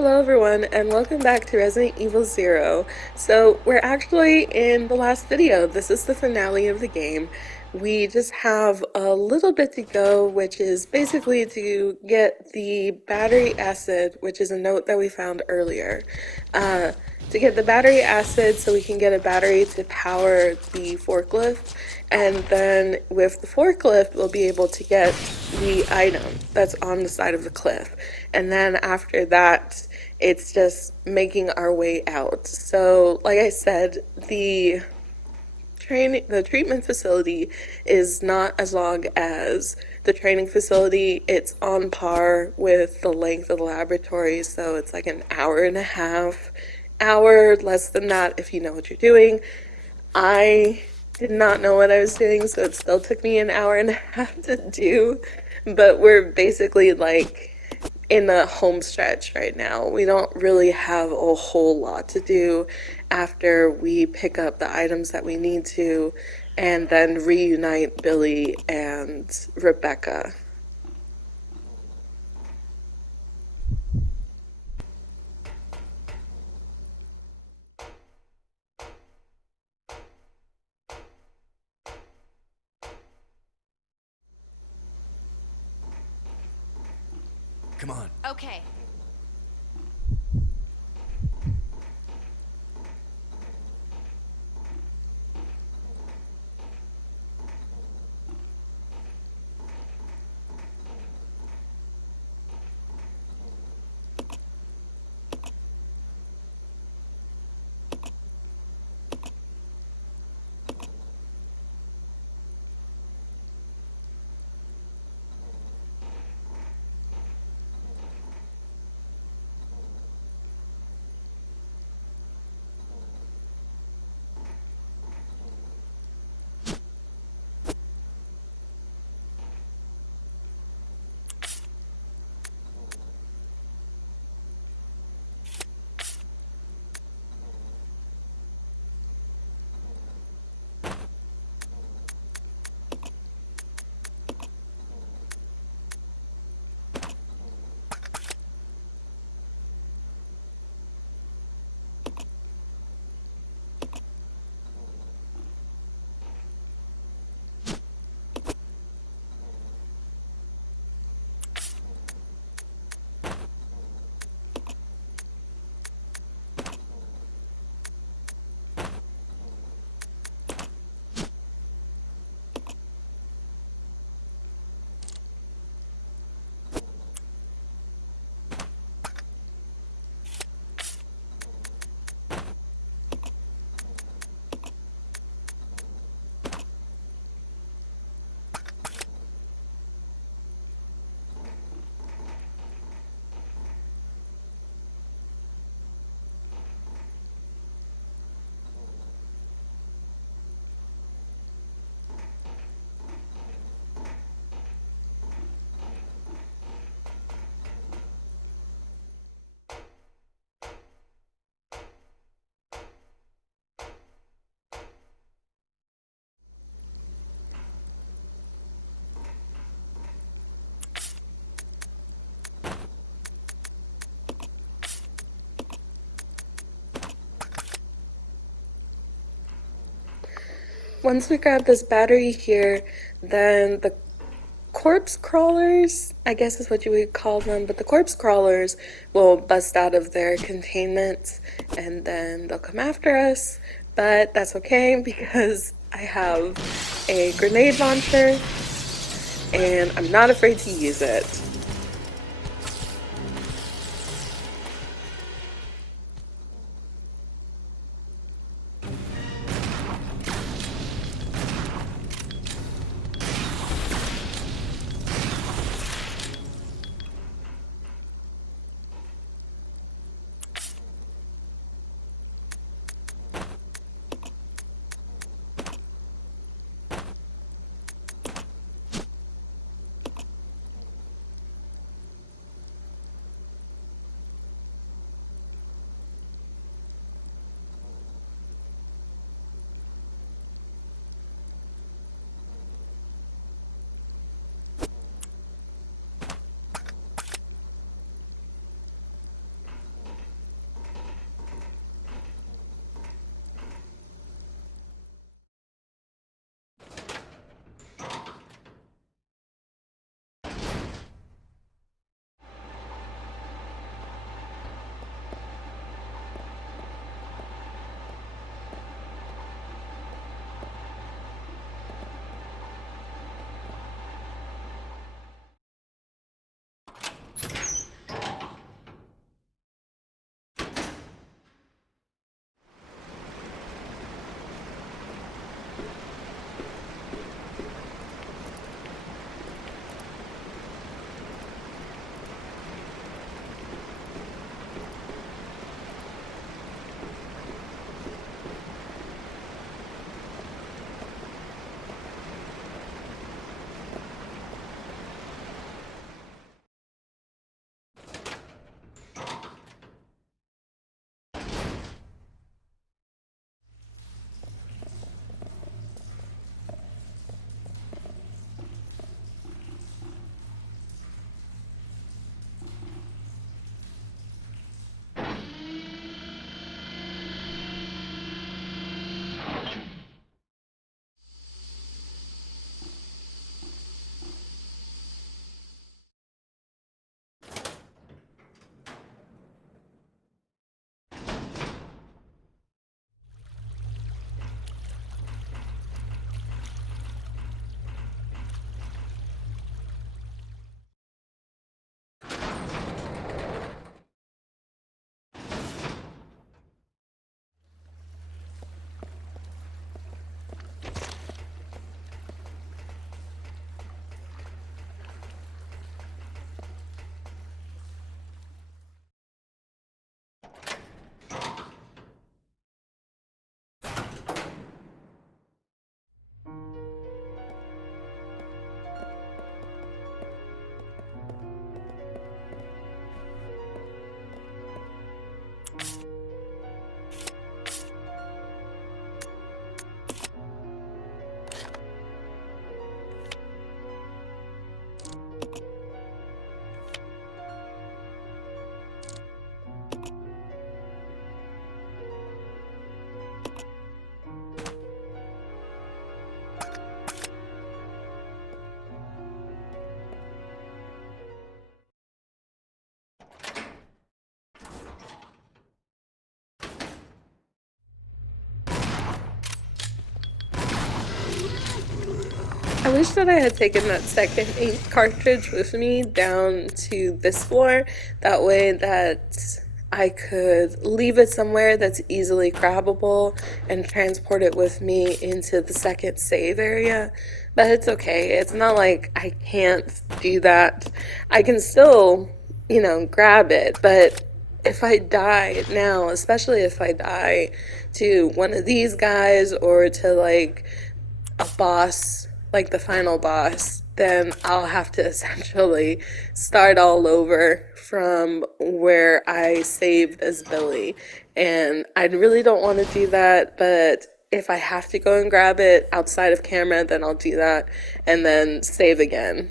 Hello everyone and welcome back to Resident Evil Zero. So we're actually in the last video. This is the finale of the game. We just have a little bit to go, which is basically to get the battery acid, which is a note that we found earlier. To get the battery acid so we can get a battery to power the forklift, and then with the forklift we'll be able to get the item that's on the side of the cliff, and then after that it's just making our way out. So like I said, the treatment facility is not as long as the training facility. It's on par with the length of the laboratory, so it's like an hour and a half, hour less than that if you know what you're doing. I did not know what I was doing, so it still took me an hour and a half to do, but we're basically like in the home stretch right now. We don't really have a whole lot to do after we pick up the items that we need to and then reunite Billy and Rebecca. Come on. Okay. Once we grab this battery here, then the corpse crawlers, I guess is what you would call them, but the corpse crawlers will bust out of their containment and then they'll come after us. But that's okay because I have a grenade launcher and I'm not afraid to use it. I wish that I had taken that second ink cartridge with me down to this floor. That way that I could leave it somewhere that's easily grabbable and transport it with me into the second save area. But it's okay. It's not like I can't do that. I can still, grab it. But if I die now, especially if I die to one of these guys or to like a boss, like the final boss, then I'll have to essentially start all over from where I saved as Billy. And I really don't want to do that, but if I have to go and grab it outside of camera, then I'll do that and then save again.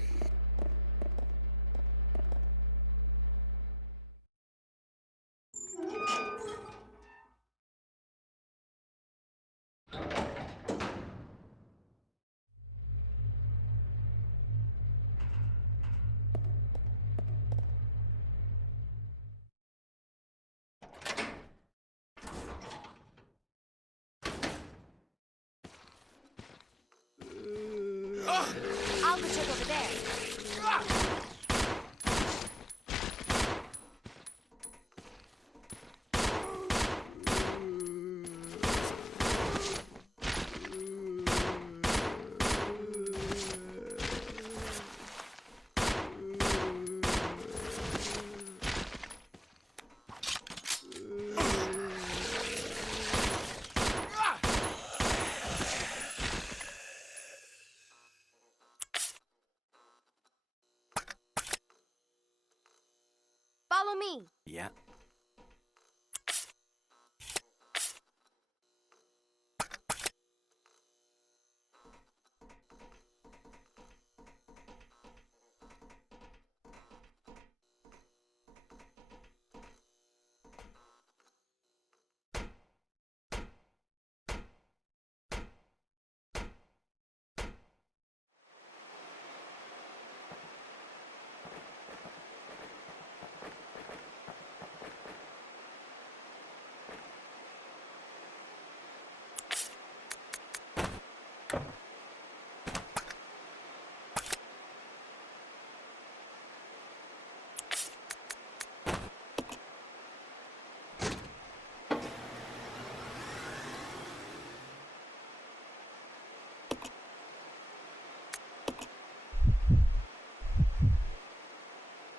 I'll go check over there. Follow me. Yeah.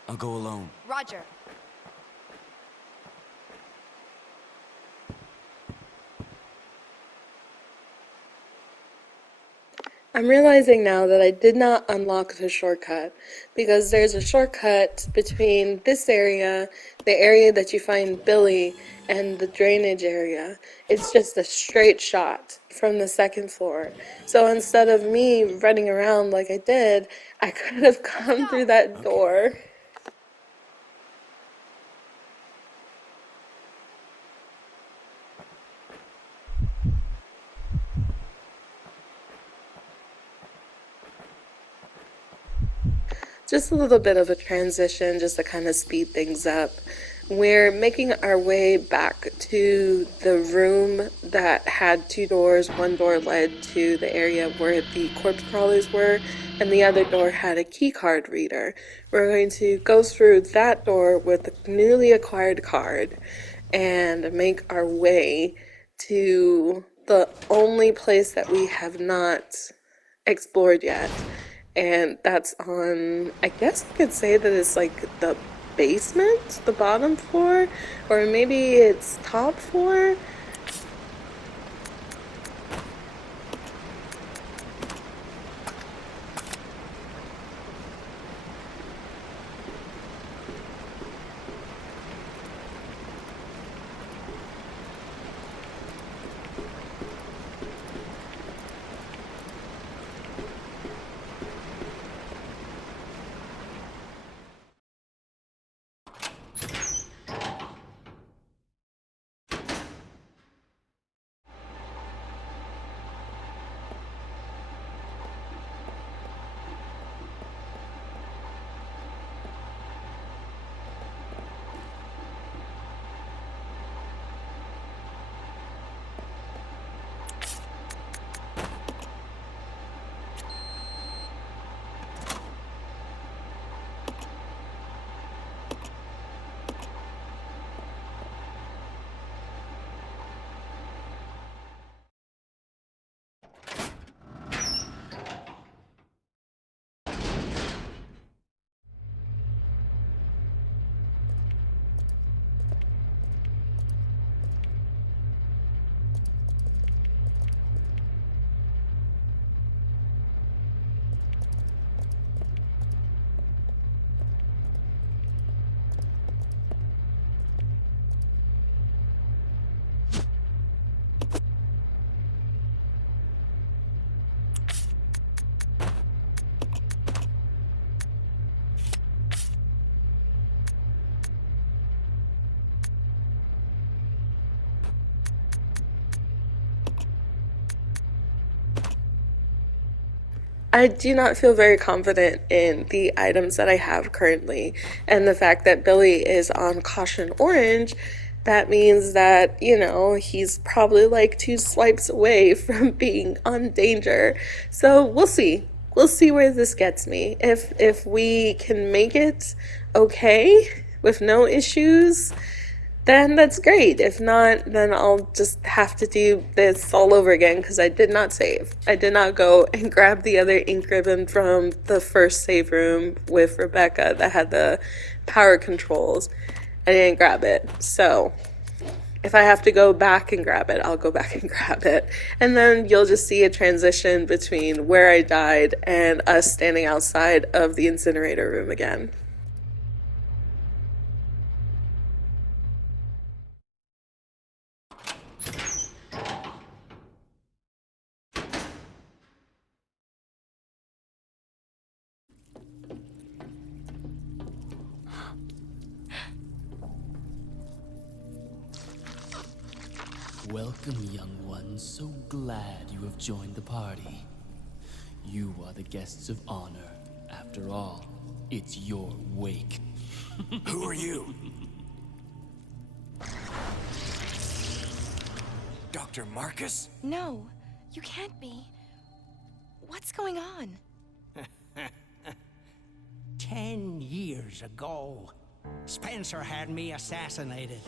I'll go alone. Roger. I'm realizing now that I did not unlock the shortcut because there's a shortcut between this area, the area that you find Billy, and the drainage area. It's just a straight shot from the second floor. So instead of me running around like I did, I could have come through that Okay. door. Just a little bit of a transition just to kind of speed things up. We're making our way back to the room that had two doors. One door led to the area where the corpse crawlers were, and the other door had a key card reader. We're going to go through that door with the newly acquired card and make our way to the only place that we have not explored yet. And that's on, I guess I could say that it's like the basement, the bottom floor, or maybe it's top floor. I do not feel very confident in the items that I have currently. And the fact that Billy is on caution orange, that means that, he's probably like two swipes away from being on danger. So we'll see. We'll see where this gets me. If we can make it okay with no issues, then that's great. If not, then I'll just have to do this all over again because I did not save. I did not go and grab the other ink ribbon from the first save room with Rebecca that had the power controls. I didn't grab it. So if I have to go back and grab it, I'll go back and grab it. And then you'll just see a transition between where I died and us standing outside of the incinerator room again. Welcome, young ones. So glad you have joined the party. You are the guests of honor. After all, it's your wake. Who are you? Dr. Marcus? No, you can't be. What's going on? 10 years ago, Spencer had me assassinated.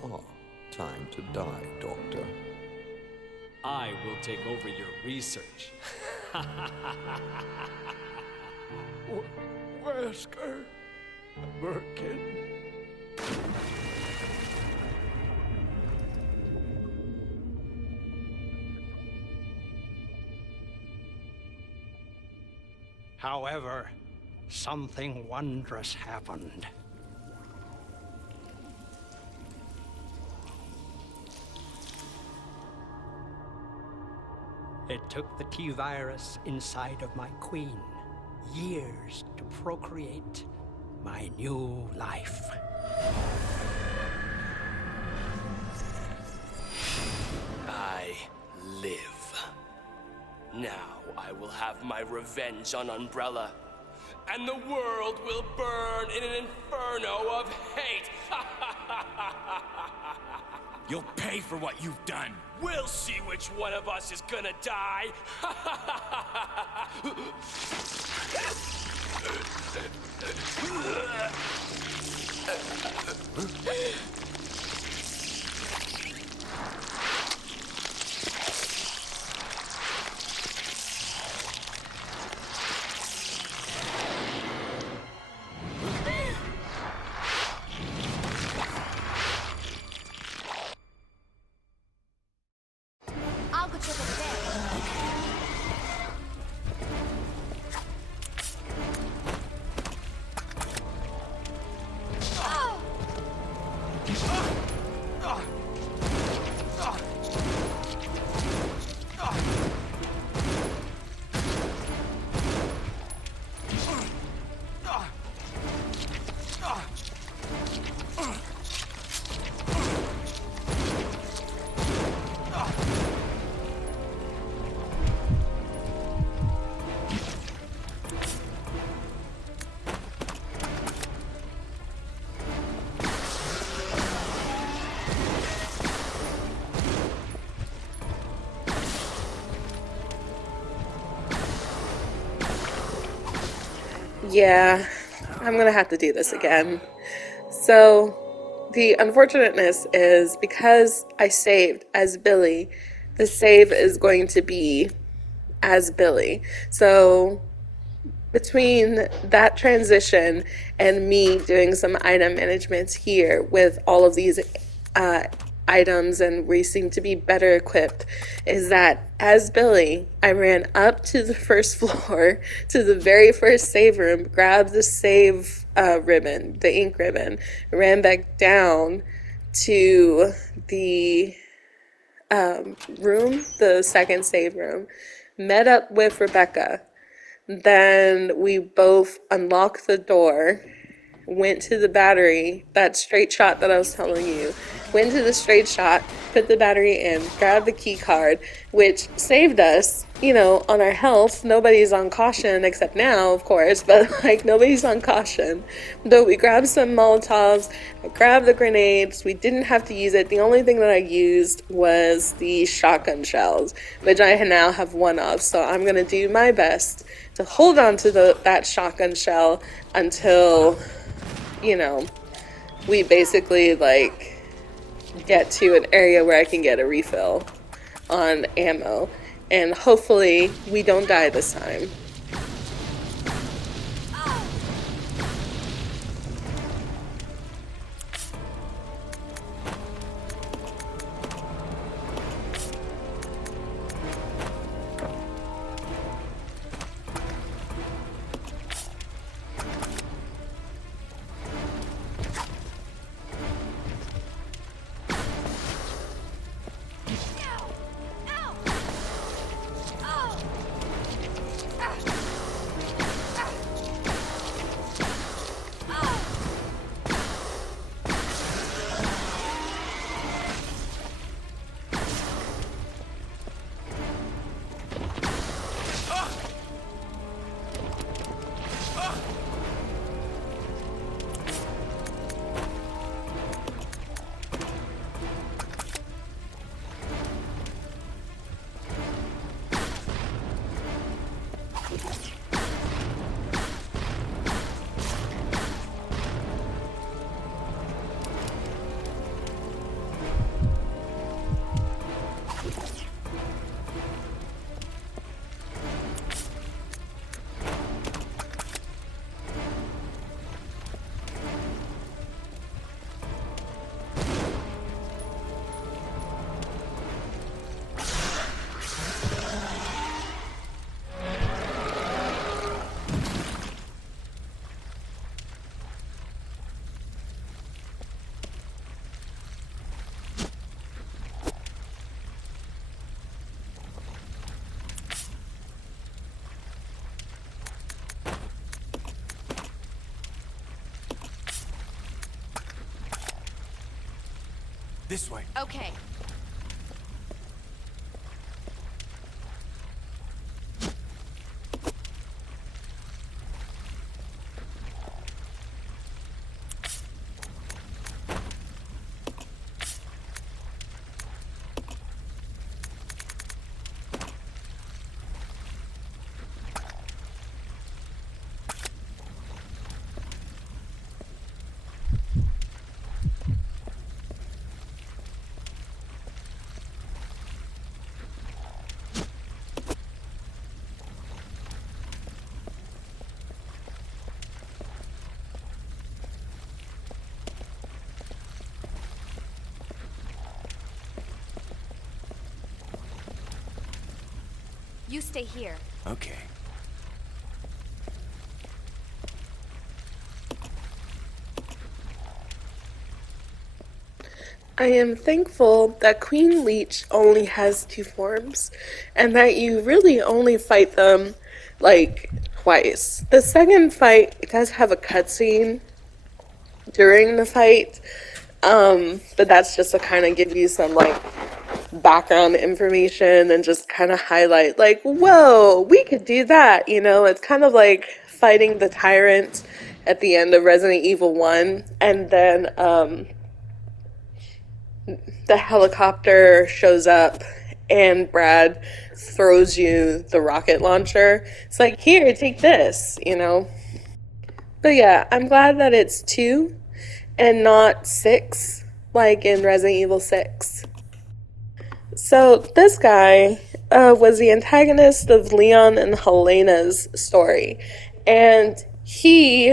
Oh, time to die, Doctor. I will take over your research. Wesker, Birkin. However, something wondrous happened. It took the T-virus inside of my queen years to procreate my new life. I live. Now I will have my revenge on Umbrella, and the world will burn in an inferno of hate. You'll pay for what you've done. We'll see which one of us is gonna die. I'll go check over there. Yeah, I'm gonna have to do this again. So, the unfortunateness is because I saved as Billy, the save is going to be as Billy. So, between that transition and me doing some item management here with all of these items and we seem to be better equipped, is that as Billy, I ran up to the first floor to the very first save room, grabbed the save ribbon, the ink ribbon, ran back down to the room, the second save room, met up with Rebecca. Then we both unlocked the door, went to the battery, that straight shot that I was telling you, went to the straight shot, put the battery in, grabbed the key card, which saved us, you know, on our health. Nobody's on caution except now, of course, but like nobody's on caution. Though we grabbed some Molotovs, I grabbed the grenades, we didn't have to use it. The only thing that I used was the shotgun shells, which I now have one of, so I'm gonna do my best to hold on to that shotgun shell until, you know, we basically like get to an area where I can get a refill on ammo, and hopefully we don't die this time. This way. Okay. You stay here. Okay. I am thankful that Queen Leech only has 2 forms, and that you really only fight them like twice. The second fight, it does have a cutscene during the fight, but that's just to kind of give you some like background information and just kind of highlight like, whoa, we could do that, you know. It's kind of like fighting the tyrant at the end of Resident Evil 1, and then the helicopter shows up and Brad throws you the rocket launcher. It's like, here, take this, you know. But yeah, I'm glad that it's 2 and not 6 like in Resident Evil 6. So this guy was the antagonist of Leon and Helena's story, and he,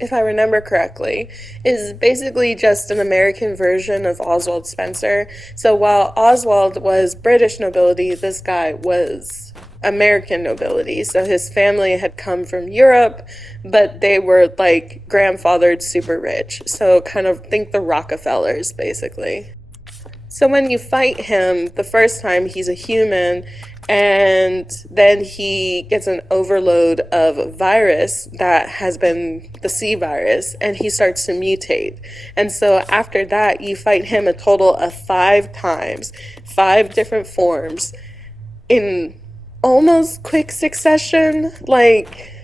if I remember correctly, is basically just an American version of Oswald Spencer. So while Oswald was British nobility, this guy was American nobility. So his family had come from Europe, but they were like grandfathered super rich. So kind of think the Rockefellers, basically. So when you fight him the first time, he's a human, and then he gets an overload of virus that has been the C virus, and he starts to mutate. And so after that, you fight him a total of 5 times, 5 different forms in almost quick succession. Like,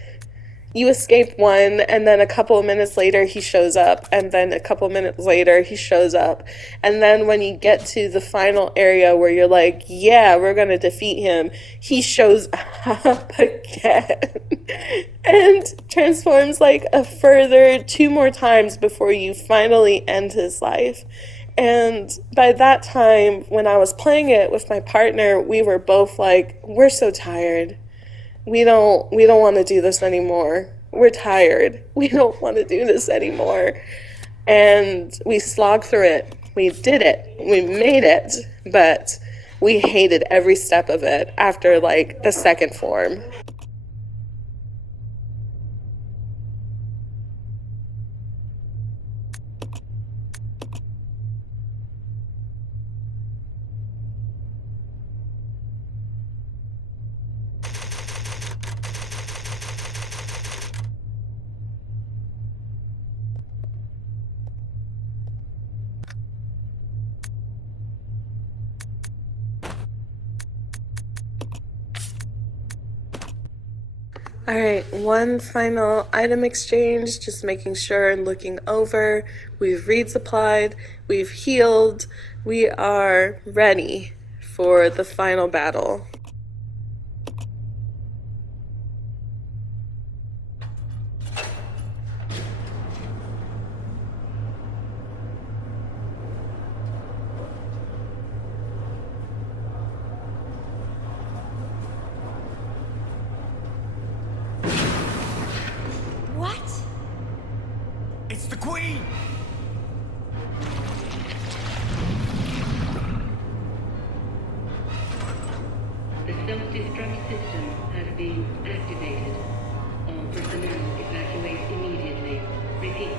you escape one, and then a couple of minutes later he shows up, and then a couple of minutes later he shows up, and then when you get to the final area where you're like, yeah, we're gonna defeat him, he shows up again and transforms like a further 2 more times before you finally end his life. And by that time, when I was playing it with my partner, we were both like, we're so tired. We don't want to do this anymore. We're tired. We don't want to do this anymore. And we slogged through it. We did it. We made it. But we hated every step of it after like the second form. All right, one final item exchange, just making sure and looking over. We've resupplied, we've healed, we are ready for the final battle. What? It's the Queen! The self-destruct system has been activated. All personnel evacuate immediately. Repeat.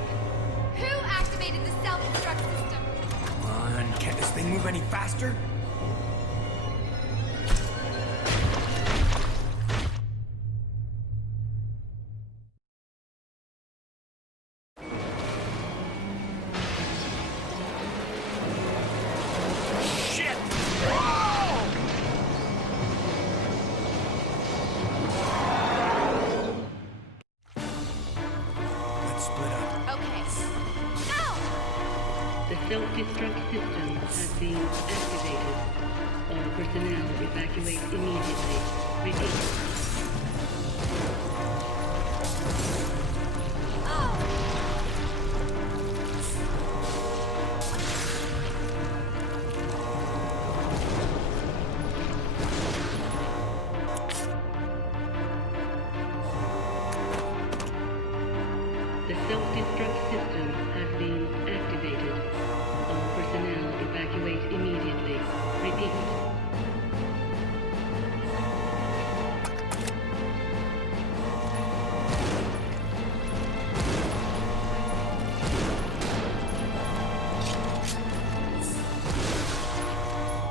Who activated the self-destruct system? Come on, can't this thing move any faster? Shit! Oh! Let's split up. Okay. No! The self-destruct system has been activated. All personnel evacuate immediately. Repeat. The self-destruct system has been activated. All personnel evacuate immediately. Repeat.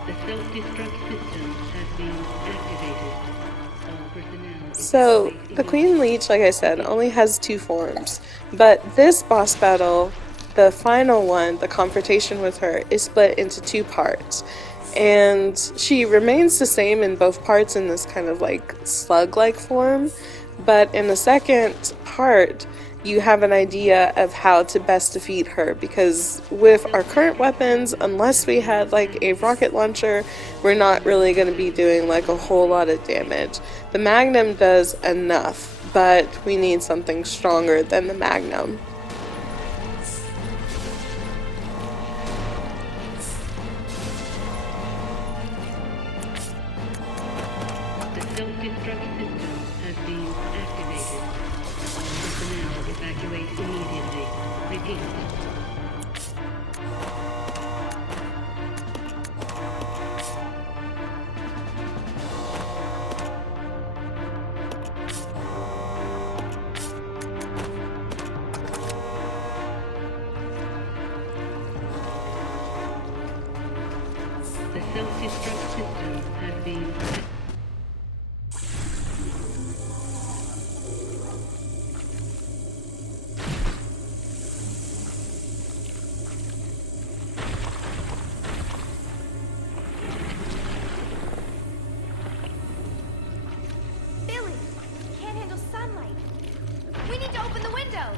The self-destruct system has been activated. All personnel So, evacuate the Queen Leech, like I said, only has 2 forms. But this boss battle, the final one, the confrontation with her, is split into 2 parts. And she remains the same in both parts in this kind of like slug-like form. But in the second part, you have an idea of how to best defeat her, because with our current weapons, unless we had like a rocket launcher, we're not really going to be doing like a whole lot of damage. The Magnum does enough, but we need something stronger than the Magnum. The self-destruct system has been activated. All personnel evacuate immediately. Repeat. self-destruct system has been... Billy! Can't handle sunlight. We need to open the windows!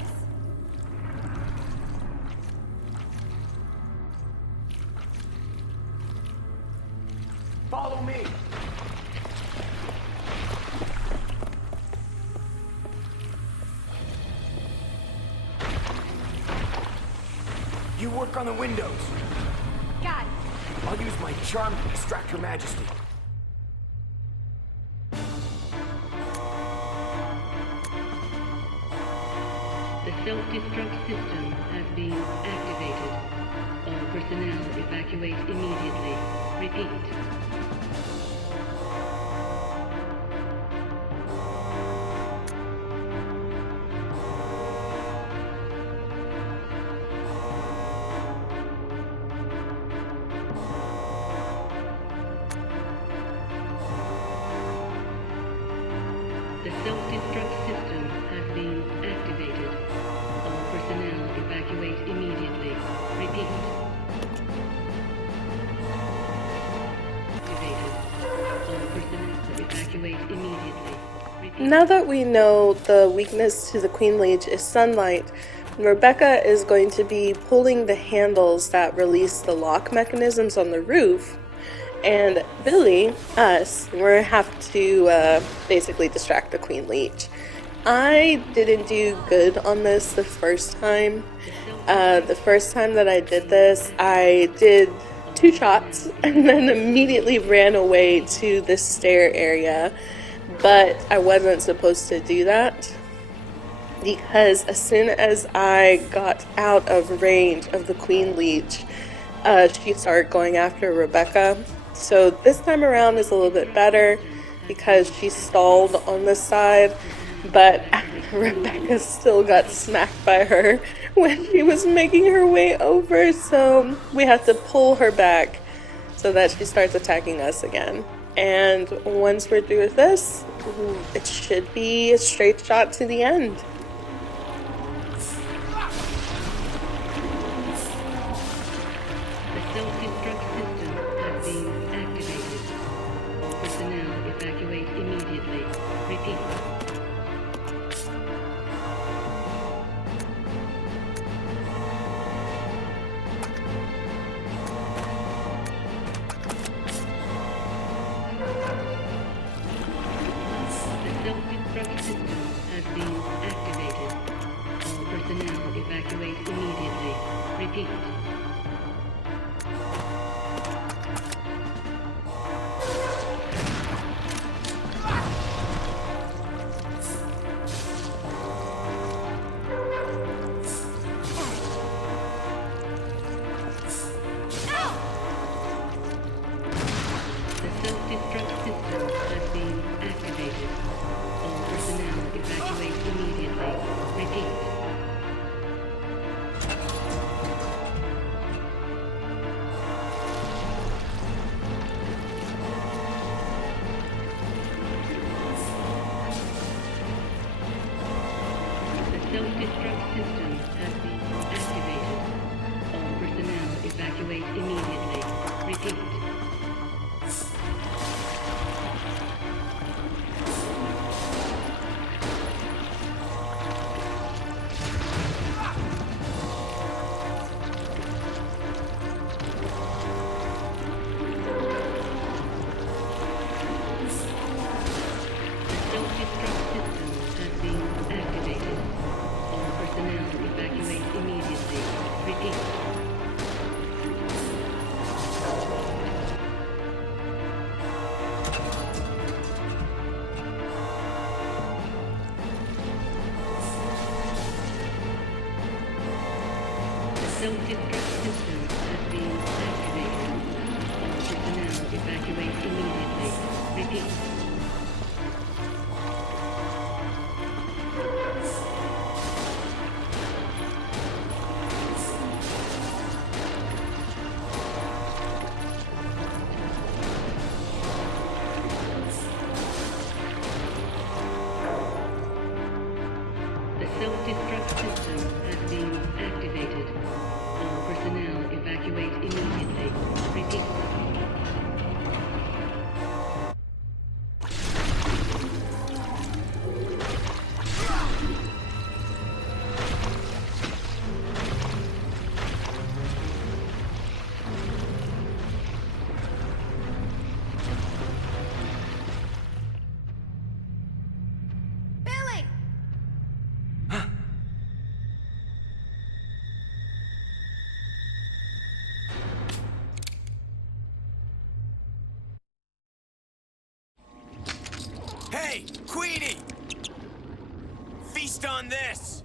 Follow me! You work on the windows. Got it. I'll use my charm to distract Her Majesty. The self-destruct system has been activated. All personnel evacuate immediately. Repeat. The self-destruct system has been activated. All personnel evacuate immediately. Repeat. Activated. All personnel evacuate immediately. Repeat. Now that we know the weakness to the Queen Leech is sunlight, Rebecca is going to be pulling the handles that release the lock mechanisms on the roof, and Billy, us, we're going to have to basically distract the Queen Leech. I didn't do good on this the first time. The first time that I did this, I did 2 shots and then immediately ran away to the stair area. But I wasn't supposed to do that because as soon as I got out of range of the Queen Leech, she started going after Rebecca. So this time around is a little bit better because she stalled on this side, but Rebecca still got smacked by her when she was making her way over, so we have to pull her back so that she starts attacking us again. And once we're through with this, it should be a straight shot to the end. The self-destruct system has been activated. All personnel evacuate immediately. Repeat. The self-destruct system has been activated. All personnel evacuate immediately. Repeat. The self-destruct system has been activated. All personnel evacuate immediately. Repeat. The self-destruct system has been activated. All personnel evacuate immediately. Repeat. The self-destruct system has been activated. All personnel evacuate immediately. Repeat. The self-destruct system has been activated. All personnel evacuate immediately. Repeat. self-destruct system has been activated. All personnel evacuate immediately. Repeat. Billy! Hey, Queenie! Feast on this!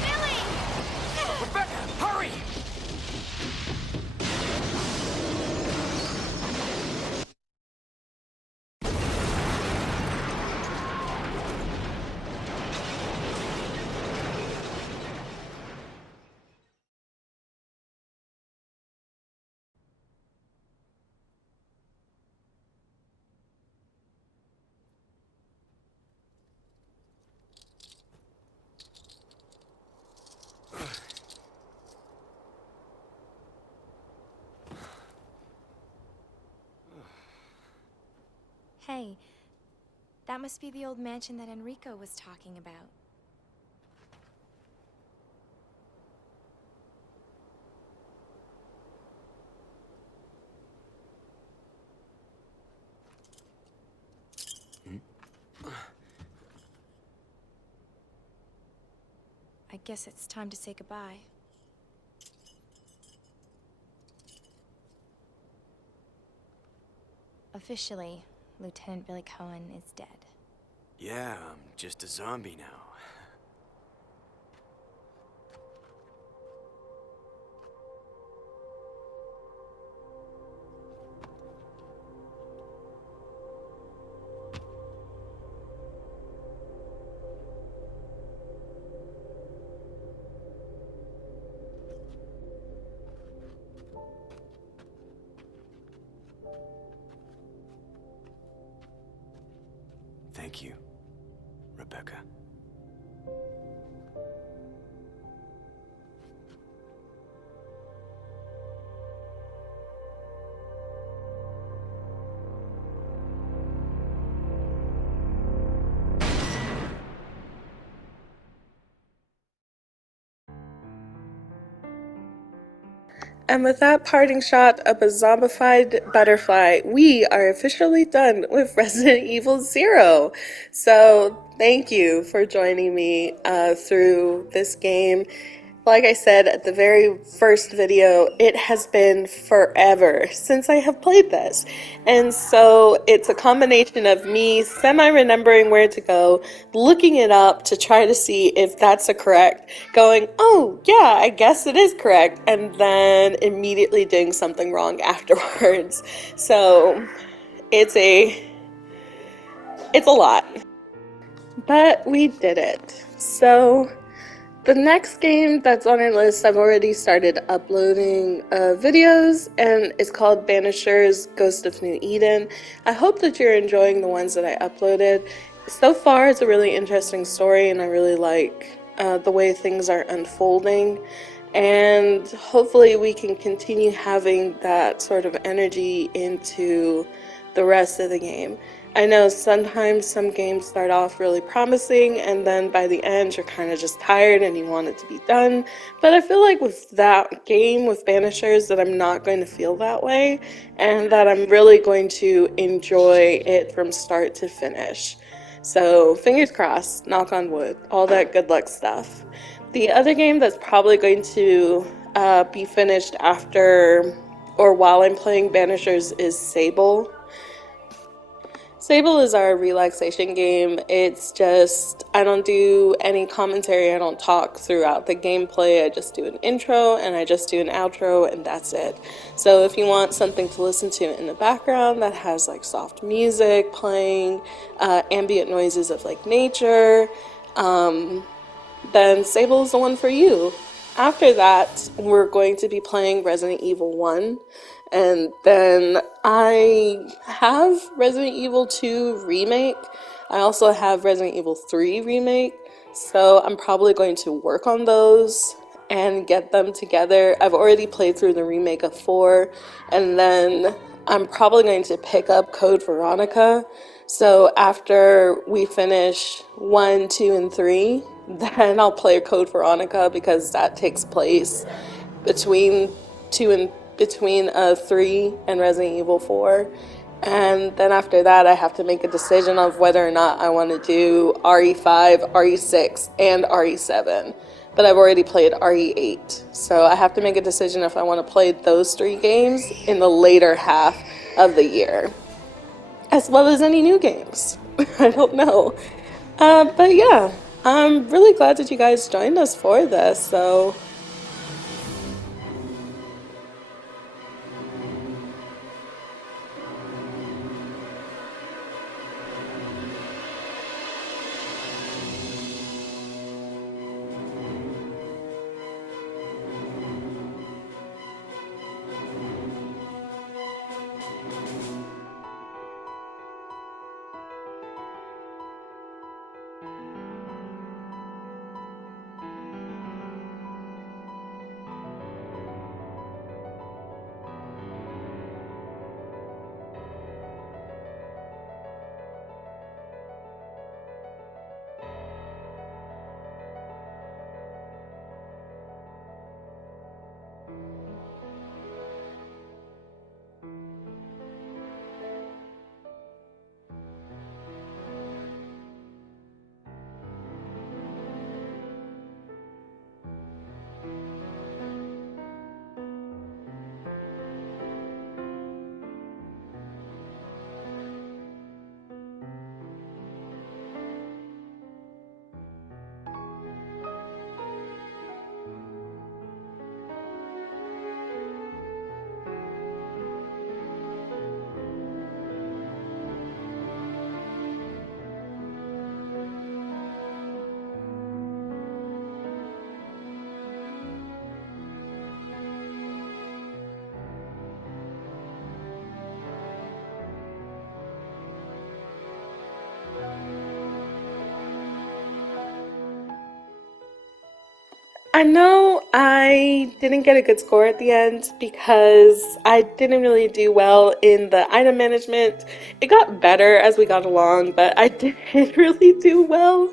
Billy! Rebecca, hurry! Hey, that must be the old mansion that Enrico was talking about. I guess it's time to say goodbye. Officially, Lieutenant Billy Cohen is dead. Yeah, I'm just a zombie now. Thank you, Rebecca. And with that parting shot of a zombified butterfly, we are officially done with Resident Evil Zero. So thank you for joining me through this game. Like I said at the very first video, it has been forever since I have played this. And so it's a combination of me semi-remembering where to go, looking it up to try to see if that's a correct, going, oh yeah, I guess it is correct, and then immediately doing something wrong afterwards. So it's a lot. But we did it. So the next game that's on our list, I've already started uploading videos, and it's called Banisher's Ghost of New Eden. I hope that you're enjoying the ones that I uploaded. So far, it's a really interesting story, and I really like the way things are unfolding. And hopefully we can continue having that sort of energy into the rest of the game. I know sometimes some games start off really promising and then by the end you're kind of just tired and you want it to be done. But I feel like with that game, with Banishers, that I'm not going to feel that way and that I'm really going to enjoy it from start to finish. So fingers crossed, knock on wood, all that good luck stuff. The other game that's probably going to be finished after or while I'm playing Banishers is Sable. Sable is our relaxation game. It's just, I don't do any commentary, I don't talk throughout the gameplay. I just do an intro and I just do an outro, and that's it. So if you want something to listen to in the background that has like soft music playing, ambient noises of like nature, then Sable is the one for you. After that, we're going to be playing Resident Evil 1. And then I have Resident Evil 2 Remake. I also have Resident Evil 3 Remake. So I'm probably going to work on those and get them together. I've already played through the remake of 4. And then I'm probably going to pick up Code Veronica. So after we finish 1, 2, and 3, then I'll play Code Veronica because that takes place between 3 and Resident Evil 4. And then after that, I have to make a decision of whether or not I want to do RE5, RE6, and RE7. But I've already played RE8. So I have to make a decision if I want to play those 3 games in the later half of the year. As well as any new games. I don't know. But yeah, I'm really glad that you guys joined us for this. So I know I didn't get a good score at the end because I didn't really do well in the item management. It got better as we got along, but I didn't really do well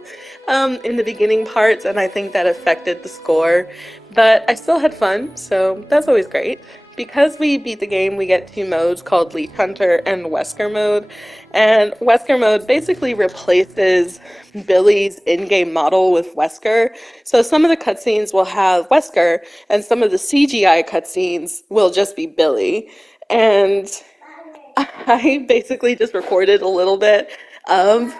in the beginning parts, and I think that affected the score. But I still had fun, so that's always great. Because we beat the game, we get 2 modes called Leech Hunter and Wesker mode. And Wesker mode basically replaces Billy's in-game model with Wesker. So some of the cutscenes will have Wesker, and some of the CGI cutscenes will just be Billy. And I basically just recorded a little bit of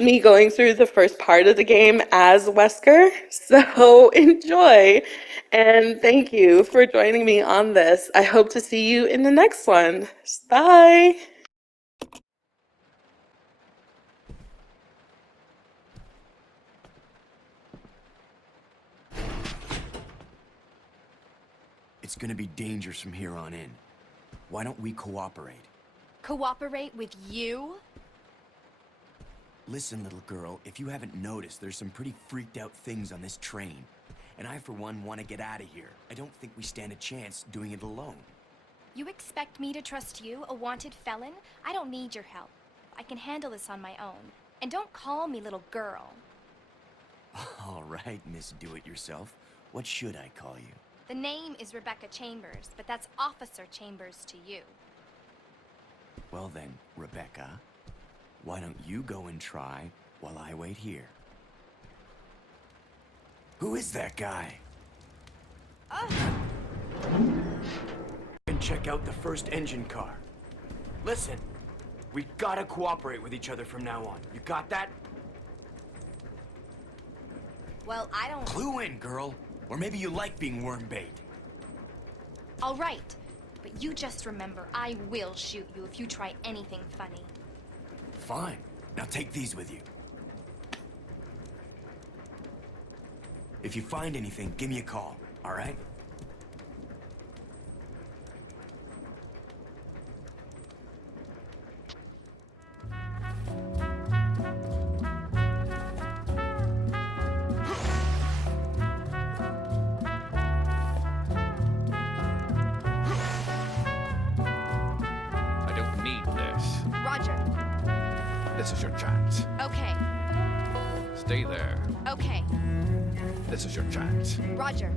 me going through the first part of the game as Wesker. So enjoy, and thank you for joining me on this. I hope to see you in the next one. Bye! It's gonna be dangerous from here on in. Why don't we cooperate? Cooperate with you? Listen, little girl, if you haven't noticed, there's some pretty freaked out things on this train. And I, for one, want to get out of here. I don't think we stand a chance doing it alone. You expect me to trust you, a wanted felon? I don't need your help. I can handle this on my own. And don't call me little girl. All right, Miss Do-It-Yourself. What should I call you? The name is Rebecca Chambers, but that's Officer Chambers to you. Well then, Rebecca, why don't you go and try while I wait here? Who is that guy? And check out the first engine car. Listen, We gotta cooperate with each other from now on. You got that? Well, I don't... Clue in, girl. Or maybe you like being worm bait. All right. But you just remember, I will shoot you if you try anything funny. Fine. Now take these with you. If you find anything, give me a call, all right? I don't need this. Roger. This is your chance. Okay. Stay there. Okay. This is your chance. Roger.